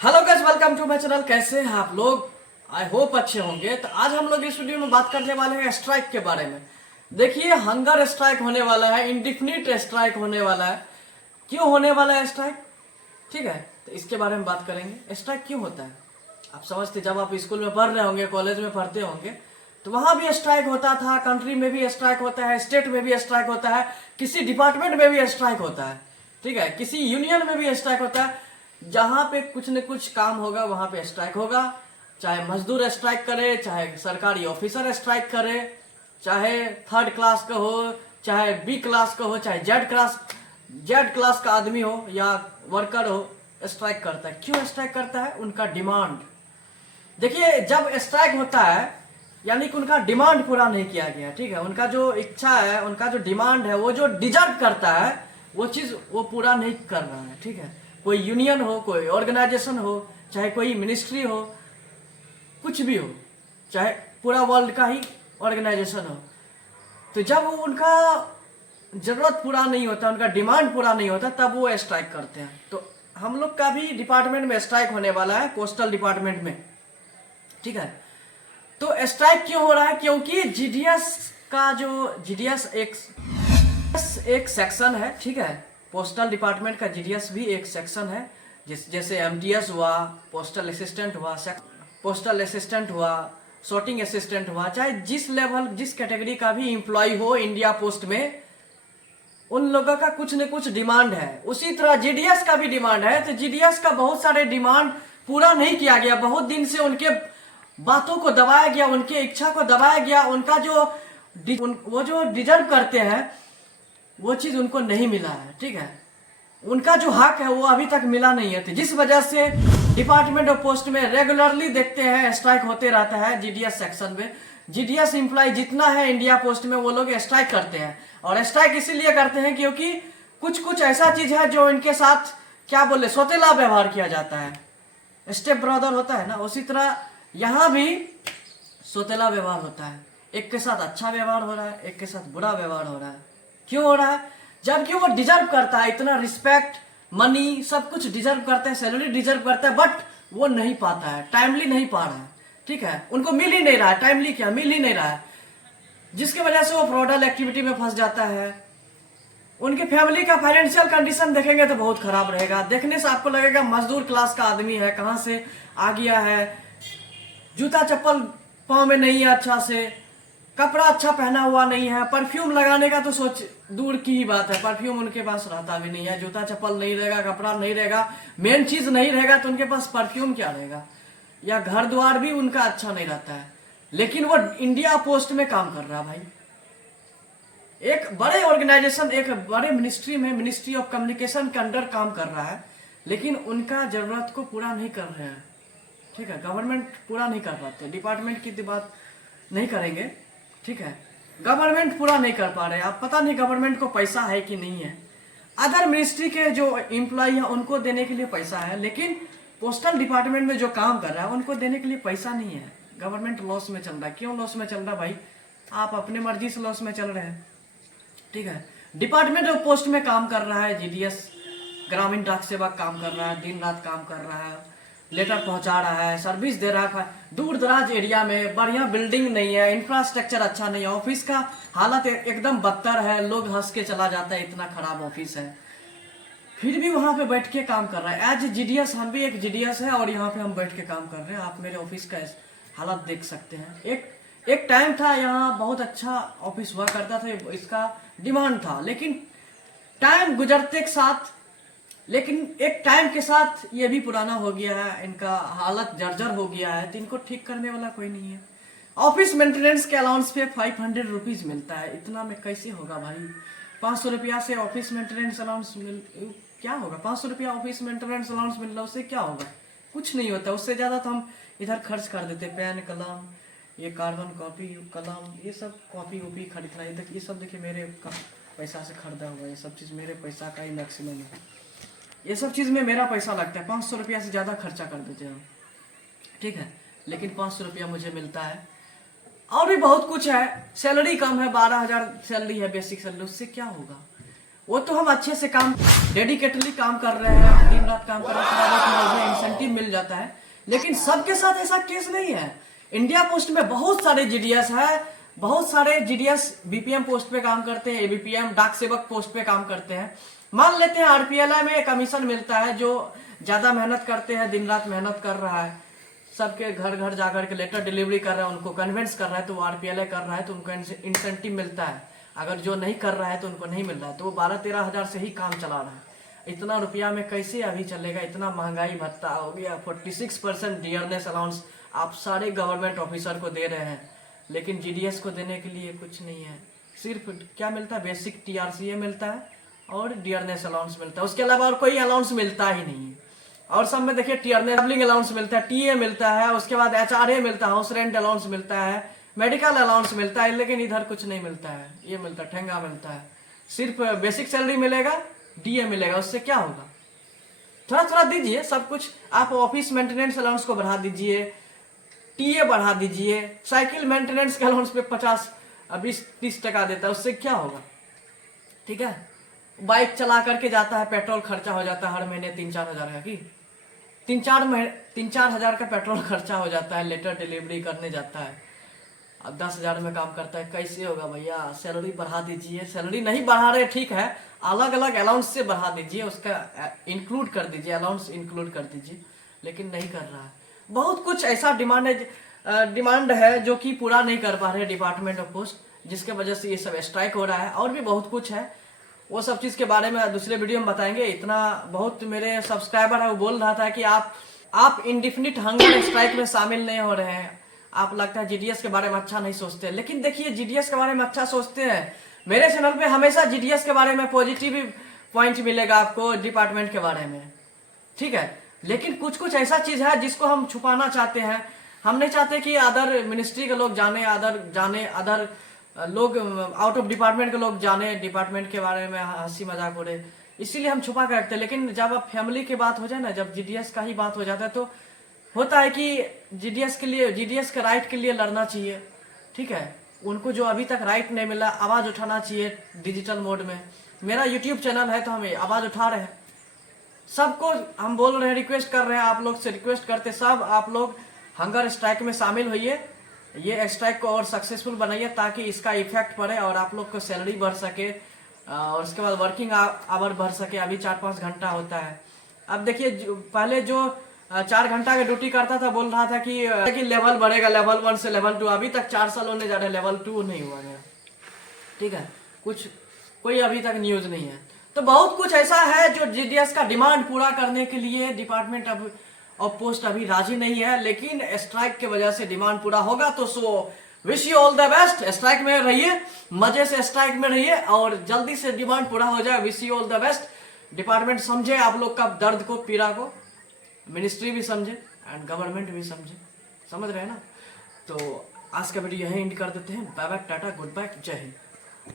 Hello guys, welcome to my channel. कैसे हैं आप लोग? आई होप अच्छे होंगे। तो आज हम लोग इस वीडियो में बात करने वाले हैं स्ट्राइक के बारे में। देखिए, हंगर स्ट्राइक होने वाला है, इंडिफिनिट स्ट्राइक होने वाला है। क्यों होने वाला है स्ट्राइक? ठीक है, तो इसके बारे में बात करेंगे। स्ट्राइक क्यों होता है? आप समझते, जब आप स्कूल में पढ़ रहे होंगे, कॉलेज में पढ़ते होंगे, तो वहां भी स्ट्राइक होता था। कंट्री में भी स्ट्राइक होता है, स्टेट में भी स्ट्राइक होता है, किसी डिपार्टमेंट में भी स्ट्राइक होता है। ठीक है, किसी यूनियन में भी स्ट्राइक होता है। जहां पे कुछ न कुछ काम होगा वहां पे स्ट्राइक होगा। चाहे मजदूर स्ट्राइक करे, चाहे सरकारी ऑफिसर स्ट्राइक करे, चाहे थर्ड क्लास का हो, चाहे बी क्लास का हो, चाहे जेड क्लास का आदमी हो या वर्कर हो, स्ट्राइक करता है। क्यों स्ट्राइक करता है? उनका डिमांड। देखिए, जब स्ट्राइक होता है यानी कि उनका डिमांड पूरा नहीं किया गया। ठीक है, उनका जो इच्छा है, उनका जो डिमांड है, वो जो डिजर्व करता है वो चीज वो पूरा नहीं कर रहा है। ठीक है, कोई यूनियन हो, कोई ऑर्गेनाइजेशन हो, चाहे कोई मिनिस्ट्री हो, कुछ भी हो, चाहे पूरा वर्ल्ड का ही ऑर्गेनाइजेशन हो, तो जब वो उनका जरूरत पूरा नहीं होता, उनका डिमांड पूरा नहीं होता, तब वो स्ट्राइक करते हैं। तो हम लोग का भी डिपार्टमेंट में स्ट्राइक होने वाला है, पोस्टल डिपार्टमेंट में। ठीक है, तो स्ट्राइक क्यों हो रहा है? क्योंकि जीडीएस का जो जीडीएस एक सेक्शन है। ठीक है, पोस्टल डिपार्टमेंट का जीडीएस भी एक सेक्शन है। जैसे एमटीएस हुआ, पोस्टल असिस्टेंट हुआ, sorting असिस्टेंट हुआ, चाहे जिस लेवल, जिस कैटेगरी का भी एम्प्लॉय हो इंडिया पोस्ट में, उन लोगों का कुछ न कुछ डिमांड है। उसी तरह जीडीएस का भी डिमांड है। तो जीडीएस का बहुत सारे डिमांड पूरा नहीं किया गया। बहुत दिन से उनके बातों को दबाया गया, उनके इच्छा को दबाया गया। उनका वो जो डिजर्व करते हैं वो चीज उनको नहीं मिला है। ठीक है, उनका जो हक है वो अभी तक मिला नहीं है। जिस वजह से डिपार्टमेंट ऑफ पोस्ट में रेगुलरली देखते हैं स्ट्राइक होते रहता है। जीडीएस सेक्शन में जीडीएस एम्प्लॉय जितना है इंडिया पोस्ट में, वो लोग स्ट्राइक करते हैं। और स्ट्राइक इसीलिए करते हैं क्योंकि कुछ ऐसा चीज है जो इनके साथ, क्या बोले, सौतेला व्यवहार किया जाता है। स्टेप ब्रदर होता है ना, उसी तरह यहाँ भी सौतेला व्यवहार होता है। एक के साथ अच्छा व्यवहार हो रहा है, एक के साथ बुरा व्यवहार हो रहा है। क्यों हो रहा है? जबकि वो डिजर्व करता है, इतना रिस्पेक्ट, मनी, सब कुछ डिजर्व करता है, सैलरी डिजर्व करता है, बट वो नहीं पाता है, टाइमली नहीं पा रहा है। ठीक है, उनको मिल ही नहीं रहा है। टाइमली क्या, मिल ही नहीं रहा है, जिसकी वजह से वो फ्रॉडल एक्टिविटी में फंस जाता है। उनके फैमिली का फाइनेंशियल कंडीशन देखेंगे तो बहुत खराब रहेगा। देखने से आपको लगेगा मजदूर क्लास का आदमी है, कहाँ से आ गया है, जूता चप्पल पाँव में नहीं है, अच्छा से कपड़ा अच्छा पहना हुआ नहीं है, परफ्यूम लगाने का तो सोच दूर की ही बात है। परफ्यूम उनके पास रहता भी नहीं है, जूता चप्पल नहीं रहेगा, कपड़ा नहीं रहेगा, मेन चीज नहीं रहेगा, तो उनके पास परफ्यूम क्या रहेगा? या घर द्वार भी उनका अच्छा नहीं रहता है। लेकिन वो इंडिया पोस्ट में काम कर रहा है भाई, एक बड़े ऑर्गेनाइजेशन, एक बड़े मिनिस्ट्री में, मिनिस्ट्री ऑफ कम्युनिकेशन के अंडर काम कर रहा है, लेकिन उनका जरूरत को पूरा नहीं कर रहे हैं। ठीक है, गवर्नमेंट पूरा नहीं कर पाते। डिपार्टमेंट की बात नहीं करेंगे। ठीक है, गवर्नमेंट पूरा नहीं कर पा रहे। आप पता नहीं गवर्नमेंट को पैसा है कि नहीं है। अदर मिनिस्ट्री के जो एम्प्लॉय है उनको देने के लिए पैसा है, लेकिन पोस्टल डिपार्टमेंट में जो काम कर रहा है उनको देने के लिए पैसा नहीं है। गवर्नमेंट लॉस में चल रहा है। क्यों लॉस में चल रहा है भाई? आप अपने मर्जी से लॉस में चल रहे हैं। ठीक है, डिपार्टमेंट ऑफ पोस्ट में काम कर रहा है जीडीएस, ग्रामीण डाक सेवक काम कर रहा है, दिन रात काम कर रहा है, लेटर पहुंचा रहा है, सर्विस दे रहा है। दूर दराज एरिया में बढ़िया बिल्डिंग नहीं है, इंफ्रास्ट्रक्चर अच्छा नहीं है, ऑफिस का हालत एकदम बदतर है, लोग हंस के चला जाता है, इतना खराब ऑफिस है। फिर भी वहां पे बैठ के काम कर रहा है एज जीडीएस। हम भी एक जीडीएस है और यहाँ पे हम बैठ के काम कर रहे हैं। आप मेरे ऑफिस का हालत देख सकते हैं। एक टाइम था यहाँ बहुत अच्छा ऑफिस हुआ करता था, इसका डिमांड था, लेकिन टाइम गुजरते के साथ, लेकिन एक टाइम के साथ ये भी पुराना हो गया है, इनका हालत जर्जर हो गया है, तो इनको ठीक करने वाला कोई नहीं है। ऑफिस मेंटेनेंस के अलाउंस पे 500 रुपीज मिलता है। इतना में कैसे होगा भाई? 500 रुपया से ऑफिस मेंटेनेंस अलाउंस क्या होगा? 500 रुपया ऑफिस मेंटेनेंस अलाउंस मिल रहा है, उससे क्या होगा? कुछ नहीं होता। उससे ज्यादा तो हम इधर खर्च कर देते। पेन, कलम, ये कार्बन कॉपी, कलम, ये सब कॉपी वॉपी खरीदना, ये सब देखिए मेरे पैसा से खरीदा हुआ। ये सब चीज मेरे पैसा का ही मैक्सिमम है। ये सब चीज में मेरा पैसा लगता है। 500 रुपया से ज्यादा खर्चा कर देते हैं। ठीक है, लेकिन 500 रुपया मुझे मिलता है। और भी बहुत कुछ है, सैलरी कम है, 12,000 सैलरी है, बेसिक सैलरी। उससे क्या होगा? वो तो हम अच्छे से काम, डेडिकेटली काम कर रहे हैं, दिन रात काम कर रहे हैं, मुझे इंसेंटिव मिल जाता है, लेकिन सबके साथ ऐसा केस नहीं है। इंडिया पोस्ट में बहुत सारे जीडीएस है, बहुत सारे जीडीएस बीपीएम पोस्ट पे काम करते हैं, एबीपीएम डाक सेवक पोस्ट पे काम करते हैं। मान लेते हैं आरपीएलआई में कमीशन मिलता है, जो ज्यादा मेहनत करते हैं, दिन रात मेहनत कर रहा है, सबके घर घर जाकर के लेटर डिलीवरी कर रहा है, उनको कन्विंस कर रहा है, तो वो आरपीएलआई कर रहा है तो उनको इंसेंटिव मिलता है। अगर जो नहीं कर रहा है तो उनको नहीं मिल रहा है, तो वो 12-13 हजार से ही काम चला रहा है। इतना रुपया में कैसे अभी चलेगा? इतना महंगाई भत्ता हो गया, 46% डियरनेस अलाउंस आप सारे गवर्नमेंट ऑफिसर को दे रहे हैं, लेकिन जीडीएस को देने के लिए कुछ नहीं है। सिर्फ क्या मिलता है? बेसिक टीआरसीए मिलता है और डियरनेस अलाउंस मिलता है, उसके अलावा और कोई अलाउंस मिलता ही नहीं है। और सब में देखिए ट्रैवलिंग अलाउंस मिलता है, टीए मिलता है, उसके बाद एचआरए मिलता है, हाउस रेंट अलाउंस मिलता है, मेडिकल अलाउंस मिलता है, लेकिन इधर कुछ नहीं मिलता है। ये मिलता है, ठेंगा मिलता है। सिर्फ बेसिक सैलरी मिलेगा, डीए मिलेगा, उससे क्या होगा? थोड़ा थोड़ा दीजिए सब कुछ। आप ऑफिस मेंटेनेंस अलाउंस को बढ़ा दीजिए, टीए बढ़ा दीजिए, साइकिल मेंटेनेंस के अलाउंस पे 50-20-30% देता है, उससे क्या होगा? ठीक है, बाइक चला करके जाता है, पेट्रोल खर्चा हो जाता है हर महीने 3-4 हजार का, की 3-4 हजार का पेट्रोल खर्चा हो जाता है, लेटर डिलीवरी करने जाता है, अब 10 हजार में काम करता है, कैसे होगा भैया? सैलरी बढ़ा दीजिए। सैलरी नहीं बढ़ा रहे, ठीक है, अलग अलग अलाउंस से बढ़ा दीजिए, उसका इंक्लूड कर दीजिए, अलाउंस इंक्लूड कर दीजिए, लेकिन नहीं कर रहा है। बहुत कुछ ऐसा डिमांड है जो कि पूरा नहीं कर पा रहे डिपार्टमेंट ऑफ पोस्ट, जिसके वजह से ये सब स्ट्राइक हो रहा है। और भी बहुत कुछ है, वो सब चीज के बारे में दूसरे वीडियो में बताएंगे। इतना बहुत मेरे सब्सक्राइबर है, वो बोल रहा था कि आप इंडिफिनिट हंगर स्ट्राइक में शामिल नहीं हो रहे हैं, आप लगता है जीडीएस के बारे में अच्छा नहीं सोचते। लेकिन देखिए, जीडीएस के बारे में अच्छा सोचते हैं, मेरे चैनल पे हमेशा जीडीएस के बारे में पॉजिटिव पॉइंट मिलेगा आपको डिपार्टमेंट के बारे में, ठीक है। लेकिन कुछ कुछ ऐसा चीज है जिसको हम छुपाना चाहते हैं। हम नहीं चाहते कि अदर मिनिस्ट्री के लोग जाने, अदर लोग आउट ऑफ डिपार्टमेंट के लोग जाने डिपार्टमेंट के बारे में, हंसी मजाक हो रहे, इसीलिए हम छुपा के रखते हैं। लेकिन जब अब फैमिली की बात हो जाए ना, जब जीडीएस का ही बात हो जाता है, तो होता है कि जीडीएस के राइट के लिए लड़ना चाहिए, ठीक है। उनको जो अभी तक राइट नहीं मिला, आवाज उठाना चाहिए डिजिटल मोड में। मेरा यूट्यूब चैनल है तो हम आवाज उठा रहे हैं, सबको हम बोल रहे हैं, रिक्वेस्ट कर रहे हैं, आप लोग से रिक्वेस्ट करते, सब आप लोग हंगर स्ट्राइक में शामिल होइए, ये स्ट्राइक को और सक्सेसफुल बनाइए, ताकि इसका इफेक्ट पड़े और आप लोग को सैलरी बढ़ सके, और उसके बाद वर्किंग आवर बढ़ सके। अभी 4-5 घंटा होता है। अब देखिए, पहले जो 4 घंटा का ड्यूटी करता था, बोल रहा था कि लेवल बढ़ेगा, लेवल 1 से लेवल 2, अभी तक 4 साल होने जा रहे हैं, लेवल 2 नहीं हुआ है, ठीक है। कोई अभी तक न्यूज नहीं है। तो बहुत कुछ ऐसा है जो जीडीएस का डिमांड पूरा करने के लिए डिपार्टमेंट ऑफ पोस्ट अभी राजी नहीं है, लेकिन स्ट्राइक की वजह से डिमांड पूरा होगा। तो so wish you all the best, strike में रहिए, मजे से स्ट्राइक में रहिए और जल्दी से डिमांड पूरा हो जाए। Wish you all the best. Department समझे आप लोग का दर्द को, पीड़ा को, मिनिस्ट्री भी समझे एंड गवर्नमेंट भी समझे, समझ रहे हैं ना। तो आज का वीडियो यहीं एंड कर देते हैं। Bye bye, tata, goodbye, जय हिंद।